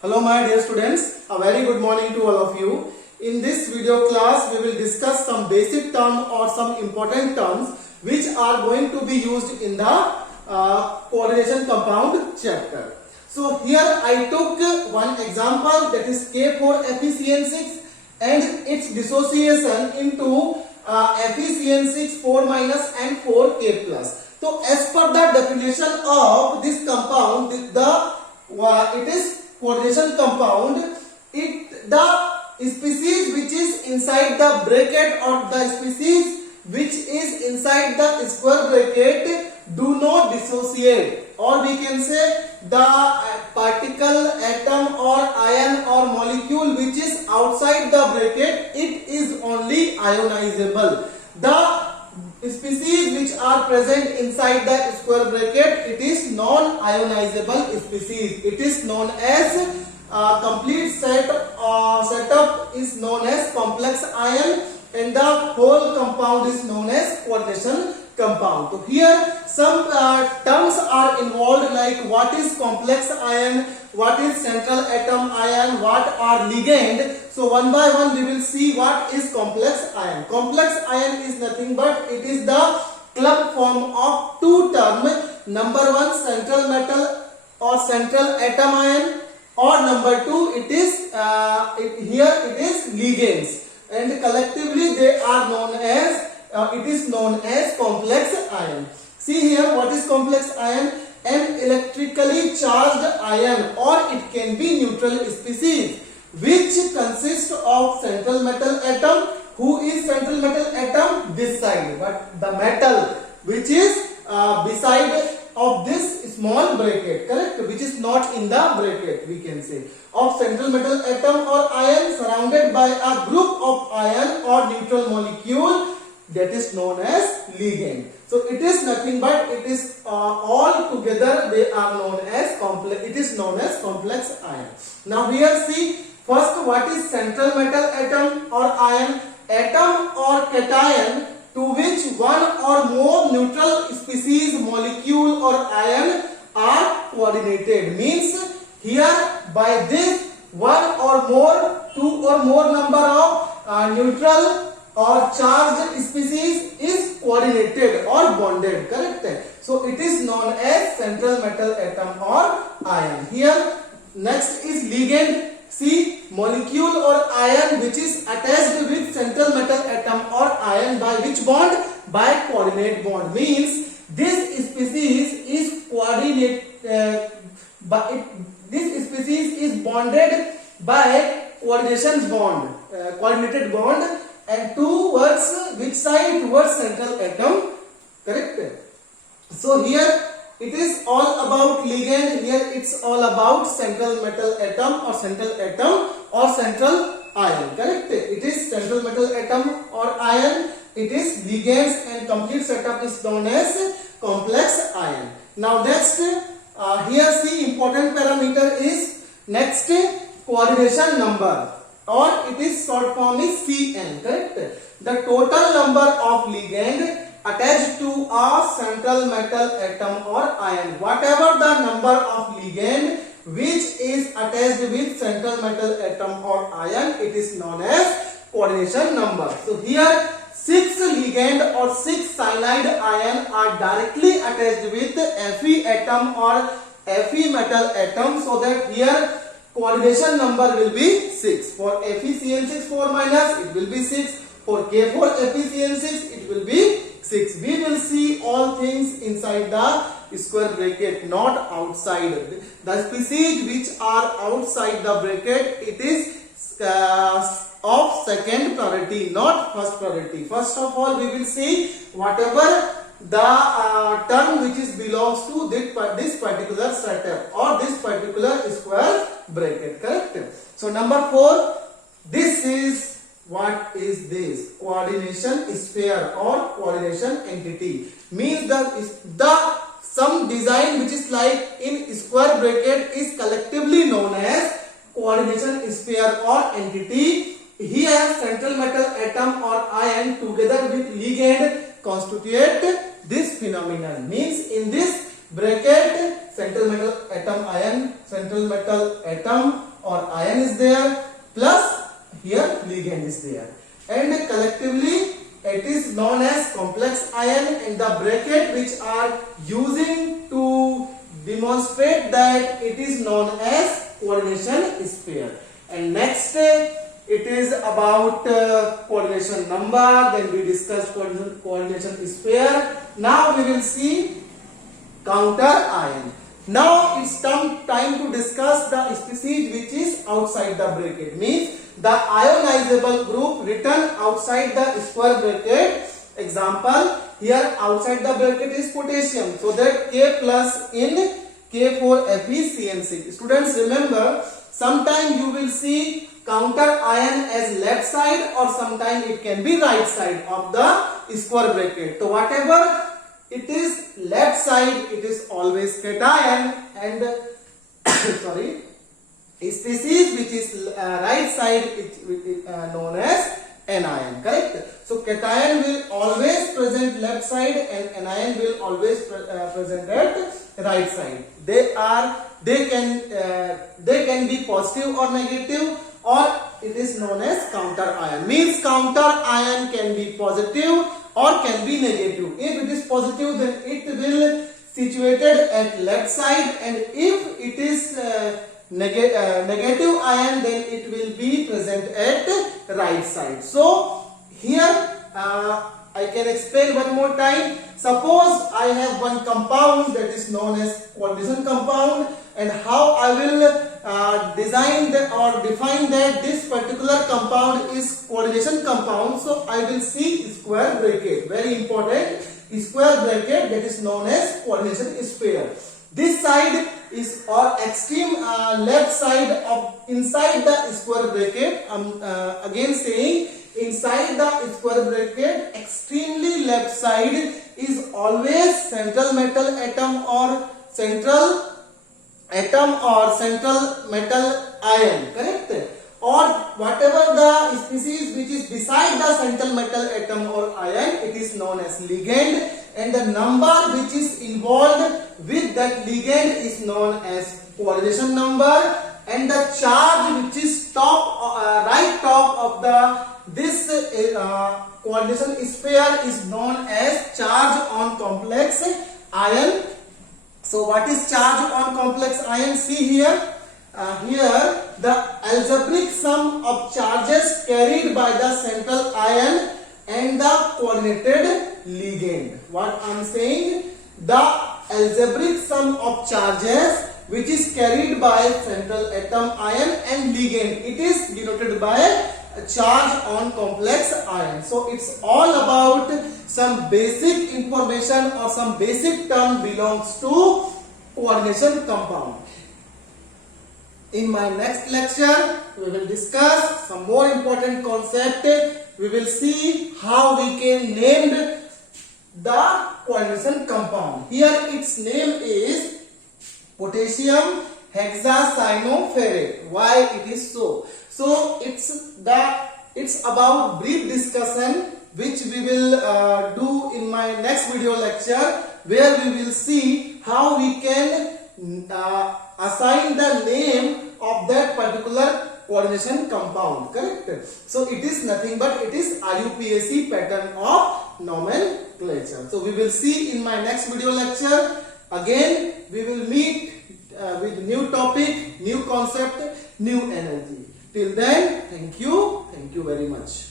Hello my dear students, a very good morning to all of you. In this video class we will discuss some basic terms or some important terms which are going to be used in the coordination compound chapter. So here I took one example, that is K4FeCN6 and its dissociation into FeCN6 4 minus and 4K plus. So as per the definition of this compound, it is coordination compound. The species which is inside the bracket or the species which is inside the square bracket do not dissociate, or we can say the particle, atom or ion or molecule which is outside the bracket, it is only ionizable. The species which are present inside the square bracket, it is non-ionizable species. It is known as complete setup is known as complex ion, and the whole compound is known as coordination compound. So here some terms are involved, like what is complex ion, what is central atom ion, what are ligand. So one by one we will see what is complex ion. Complex ion is nothing but it is the club form of two terms. Number one, central metal or central atom ion, or number two, it is ligands, and collectively they are known as complex ion. See here, what is complex ion? An electrically charged ion, or it can be neutral species which consists of central metal atom. Who is central metal atom? This side, but the metal which is beside of this small bracket, correct, which is not in the bracket, we can say, of central metal atom or ion surrounded by a group of ion or neutral molecule, that is known as ligand. So it is nothing but it is all together they are known as complex. It is known as complex ion. Now here see, first, what is central metal atom or ion? Atom or cation to which one or more neutral species, molecule or ion are coordinated. Means here by this one or more, two or more number of neutral or charged species is coordinated or bonded, correct? So it is known as central metal atom or ion. Here next is ligand. See, molecule or ion which is attached with central metal atom or ion by which bond? By coordinate bond. Means this species is this species is bonded by coordination bond, coordinated bond, and towards which side? Towards central atom, correct? So here it is all about ligand. Here it's all about central metal atom or central ion, correct? It is central metal atom or ion. It is ligands, and complete setup is known as complex ion. Now next, here see, important parameter is next coordination number, or it is short form is Cn, correct? The total number of ligand attached to a central metal atom or ion. Whatever the number of ligand which is attached with central metal atom or ion, it is known as coordination number. So here 6 ligand or 6 cyanide ion are directly attached with Fe atom or Fe metal atom, so that here coordination number will be 6. For FeCN6 4 minus, it will be 6. For K4FeCN6, it will be 6. We will see all things inside the square bracket, not outside. The species which are outside the bracket, it is of second priority, not first priority. First of all, we will see whatever the term which is belongs to this particular setup or this particular square bracket, correct? So number 4, this is, what is this? Coordination sphere or coordination entity. Means the some design which is like in square bracket is collectively known as coordination sphere or entity. Here central metal atom or ion together with ligand constitute this phenomenon. Means in this bracket central metal atom ion, central metal atom or ion is there, plus here ligand is there, and collectively it is known as complex ion, and the bracket which are using to demonstrate that it is known as coordination sphere. And next it is about coordination number, then we discussed coordination sphere. Now we will see counter ion. Now it's time to discuss the species which is outside the bracket, means the ionizable group written outside the square bracket. Example, here outside the bracket is potassium, so that K plus in K4FeCN6. Students, remember, sometime you will see counter ion as left side, or sometime it can be right side of the square bracket. So whatever it is left side, it is always cation, and sorry, species which is right side is known as anion. Correct? So cation will always present left side and anion will always present at right side. They can be positive or negative, or it is known as counter ion. Means counter ion can be positive or can be negative. If it is positive, then it will situated at left side, and if it is negative ion, then it will be present at right side. So here I can explain one more time. Suppose I have one compound that is known as coordination compound, and how I will design or define that this particular compound is coordination compound. So I will see square bracket, very important, square bracket, that is known as coordination sphere. This side is or extreme left side of inside the square bracket. Again saying, inside the square bracket, extremely left side is always central metal atom or central metal ion. Correct? Or whatever the species which is beside the central metal atom or ion, it is known as ligand, and the number which is involved with that ligand is known as coordination number, and the charge which is right top of this coordination sphere is known as charge on complex ion. So what is charge on complex ion? See here. Here the algebraic sum of charges carried by the central ion and the coordinated ligand. What I am saying, the algebraic sum of charges which is carried by central atom ion and ligand, it is denoted by charge on complex ion. So it's all about some basic information or some basic term belongs to coordination compound. In my next lecture, we will discuss some more important concept. We will see how we can name the coordination compound. Here its name is potassium hexacyanoferrate. Why it is so? So it's about brief discussion which we will do in my next video lecture, where we will see how we can assign the name of that particular coordination compound. Correct? So it is nothing but it is IUPAC pattern of nomenclature. So we will see in my next video lecture. Again we will meet with new topic, new concept, new energy. Till then, thank you very much.